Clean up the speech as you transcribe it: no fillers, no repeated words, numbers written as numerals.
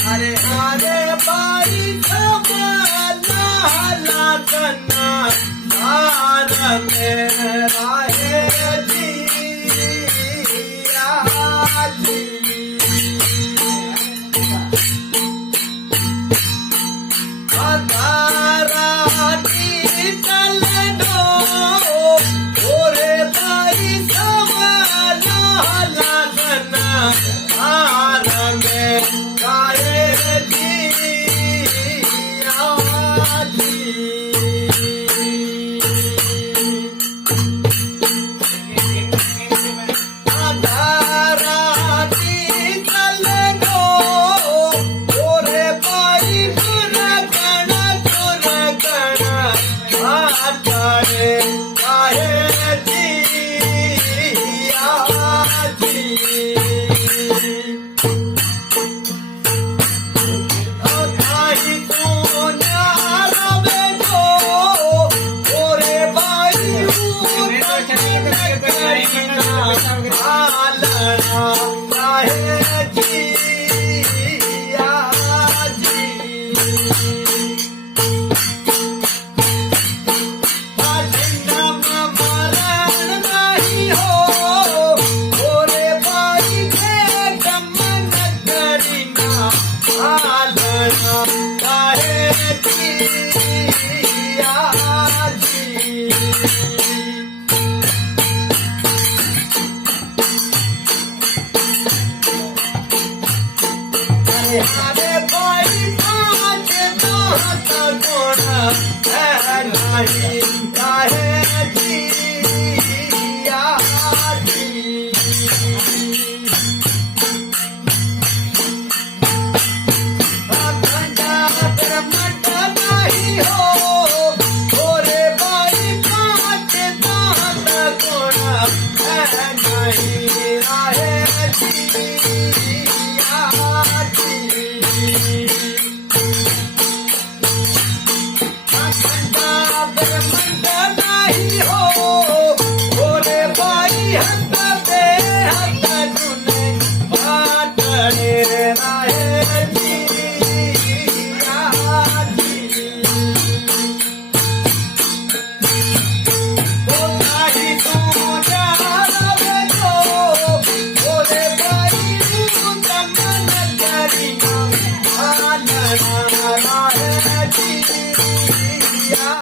अरे अरे बाई समाला लागना सार मेरा है जिया जी अधारानी चल दो ओरे बाई समाला लागना सार मेरा है जिया जी अधारानी चल दो ओरे बाई सुरगण आचारे काहे जिया जी काहे तू न्यारवे जो ओरे बाई आलना काहे जिया जी जिन्नम मरण नहीं हो ओरे बाई के गमन करीना आलना काहे जिया जी अरे बाई पाँच दांत गुण है नहीं काहे जिया जी अखंडा ब्रह्मंड नहीं हो ओरे बाई पाँच दांत गुण है नहीं काहे जिया जी अखंडा ब्रह्मंड नहीं हो ओरे बाई हंता